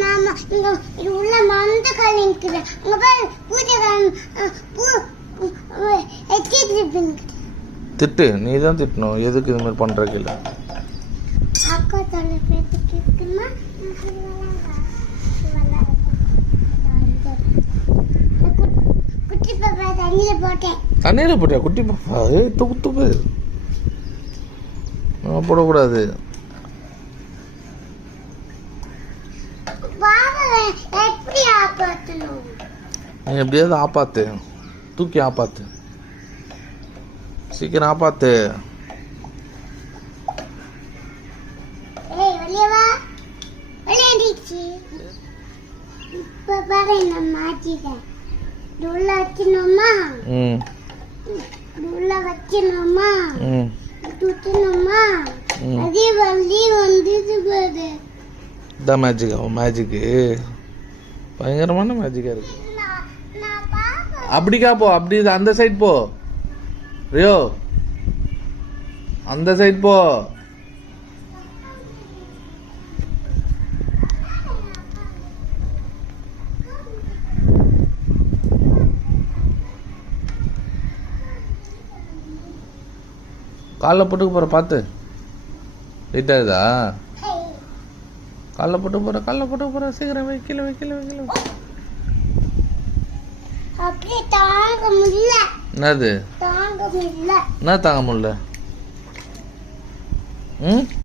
நாம இது உள்ள மந்த கலைக்குது அங்க பாரு பூஜை பூ திட்டு நீ தான் திட்டணும். எதுக்கு இது மாதிரி பண்ற கேளு. அக்கா தலை பேத்துக்கு இருக்குமா குட்டி பாப்பா தண்ணியில போட்டேன். தண்ணியில போட்டியா குட்டி பாப்பா? துப்பு துப்பு போடக்கூடாது. எப்படி ஆப்பாத்தணும்? நீ எப்படியாவது ஆப்பாத்து, தூக்கி ஆப்பாத்து, சீக்கிரம் ஆப்பாத்து. இப்ப பாரு நான் மாத்திட்டேன். உள்ள வைக்கணுமா? உள்ள வைக்கணுமா? துட்டணுமா? அதே வள்ளி வந்துச்சு பாரு. இதான் மேஜிக். மேஜிக்கு பயங்கரமான மேஜிக்கா இருக்கு. அப்படிக்கா போ, அப்படி அந்த சைட் போ ரியோ, அந்த சைட் போ. காலைல போட்டுக்க போற பார்த்து லைட்டா இதா காலைல போட்டுக்க போற சீக்கிரம் வைக்கல. அப்படியே தாங்க முடியல. என்னது தாங்க முடியல? என்ன தாங்க முடியல?